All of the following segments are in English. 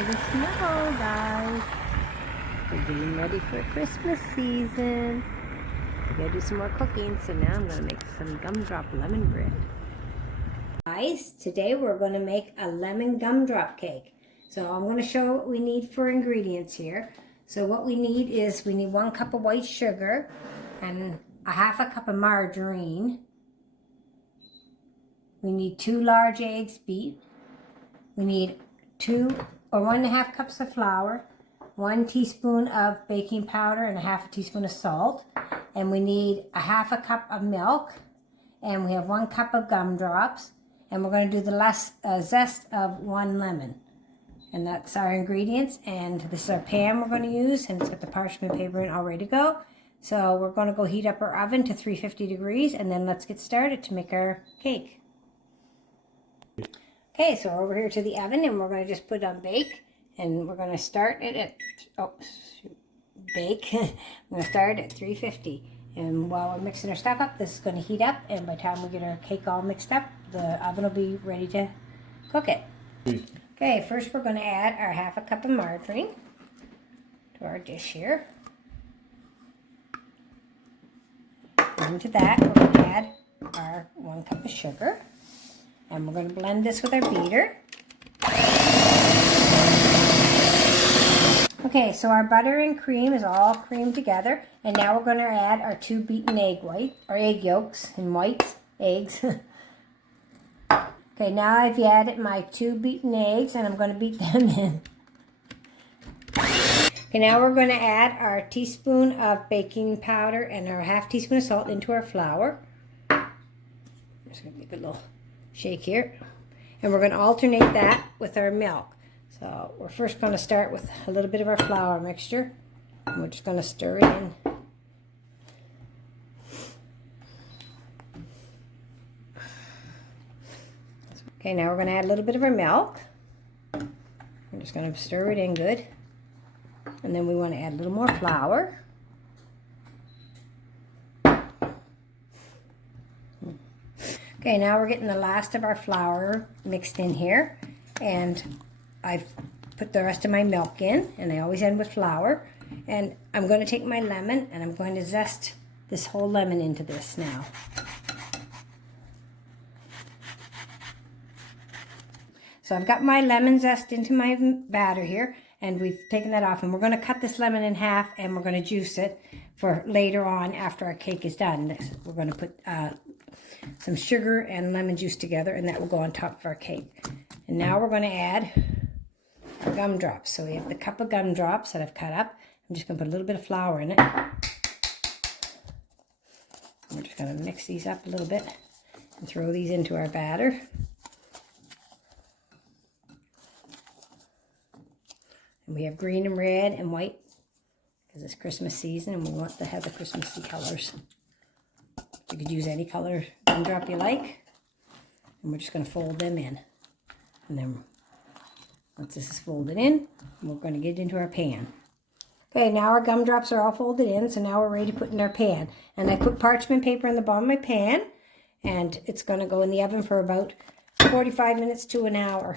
to the snow, guys. We're getting ready for Christmas season. We gotta do some more cooking, so now I'm gonna make some gumdrop lemon bread. Guys, today we're gonna make a lemon gumdrop cake. So I'm gonna show what we need for ingredients here. So what we need is, we need 1 cup of white sugar and a half a cup of margarine. We need 2 large eggs beat. We need 2 or 1.5 cups of flour, 1 teaspoon of baking powder, and a half a teaspoon of salt. And we need a half a cup of milk, and we have 1 cup of gumdrops, and we're going to do the zest of 1 lemon. And that's our ingredients, and this is our pan we're going to use, and it's got the parchment paper in all ready to go. So we're going to go heat up our oven to 350 degrees, and then let's get started to make our cake. Okay, so we're over here to the oven, and we're going to just put it on bake, and we're going to start it at, bake. I'm going to start at 350, and while we're mixing our stuff up, this is going to heat up, and by the time we get our cake all mixed up, the oven will be ready to cook it. Okay, first we're going to add our half a cup of margarine to our dish here. And into that, we're going to add our 1 cup of sugar. And we're going to blend this with our beater. Okay, so our butter and cream is all creamed together. And now we're going to add our 2 beaten egg yolks and whites, eggs. Okay, now I've added my 2 beaten eggs, and I'm going to beat them in. Okay, now we're going to add our teaspoon of baking powder and our half teaspoon of salt into our flour. I'm just going to give it a little shake here, and we're going to alternate that with our milk. So we're first going to start with a little bit of our flour mixture, and we're just going to stir it in. Okay, now we're going to add a little bit of our milk. We're just going to stir it in good, and then we want to add a little more flour. Okay, now we're getting the last of our flour mixed in here, and I've put the rest of my milk in, and I always end with flour. And I'm going to take my lemon, and I'm going to zest this whole lemon into this now. So I've got my lemon zest into my batter here, and we've taken that off, and we're going to cut this lemon in half, and we're going to juice it for later on after our cake is done. We're going to put some sugar and lemon juice together, and that will go on top of our cake. And now we're going to add our gumdrops. So we have the cup of gumdrops that I've cut up. I'm just going to put a little bit of flour in it. We're just going to mix these up a little bit and throw these into our batter. And we have green and red and white because it's Christmas season, and we want to have the Christmassy colors. You could use any color gumdrop you like. And we're just going to fold them in. And then once this is folded in, we're going to get it into our pan. Okay, now our gumdrops are all folded in, so now we're ready to put in our pan. And I put parchment paper in the bottom of my pan, and it's going to go in the oven for about 45 minutes to an hour.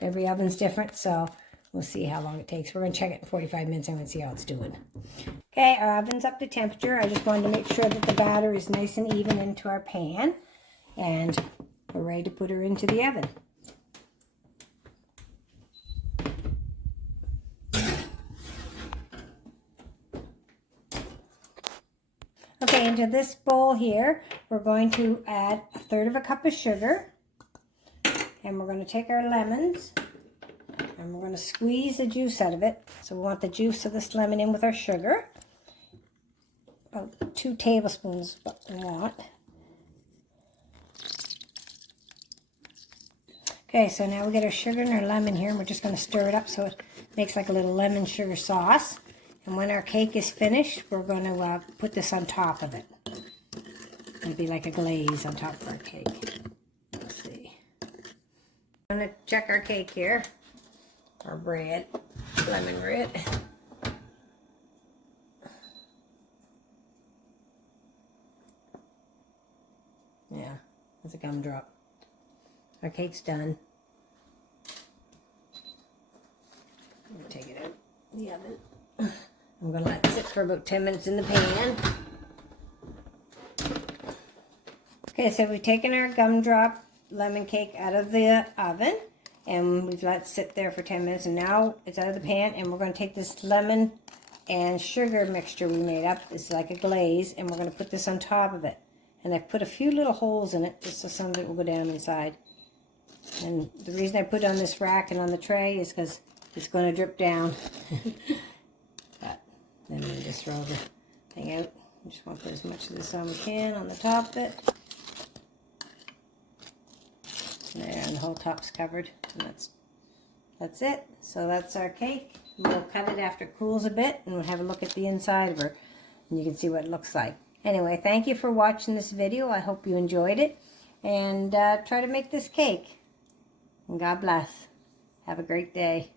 Every oven's different, so we'll see how long it takes. We're going to check it in 45 minutes and we'll see how it's doing. Okay, our oven's up to temperature. I just wanted to make sure that the batter is nice and even into our pan. And we're ready to put her into the oven. Okay, into this bowl here, we're going to add 1/3 cup of sugar. And we're going to take our lemons, and we're going to squeeze the juice out of it. So we want the juice of this lemon in with our sugar. About 2 tablespoons is what we want. Okay, so now we get our sugar and our lemon here, and we're just going to stir it up so it makes like a little lemon sugar sauce. And when our cake is finished, we're going to put this on top of it. It'll be like a glaze on top of our cake. Let's see. I'm going to check our cake here. Our bread, lemon bread. Yeah, that's a gumdrop. Our cake's done. the oven. I'm going to let it sit for about 10 minutes in the pan. Okay, so we've taken our gumdrop lemon cake out of the oven, and we've let it sit there for 10 minutes, and now it's out of the pan, and we're going to take this lemon and sugar mixture we made up. It's like a glaze, and we're going to put this on top of it. And I've put a few little holes in it, just so some of it will go down inside. And the reason I put it on this rack and on the tray is because it's going to drip down. But then we just throw the thing out. I just want to put as much of this on we can on the top of it. There, and the whole top's covered. And that's it. So that's our cake. We'll cut it after it cools a bit, and we'll have a look at the inside of her. And you can see what it looks like. Anyway, thank you for watching this video. I hope you enjoyed it. And try to make this cake. And God bless. Have a great day.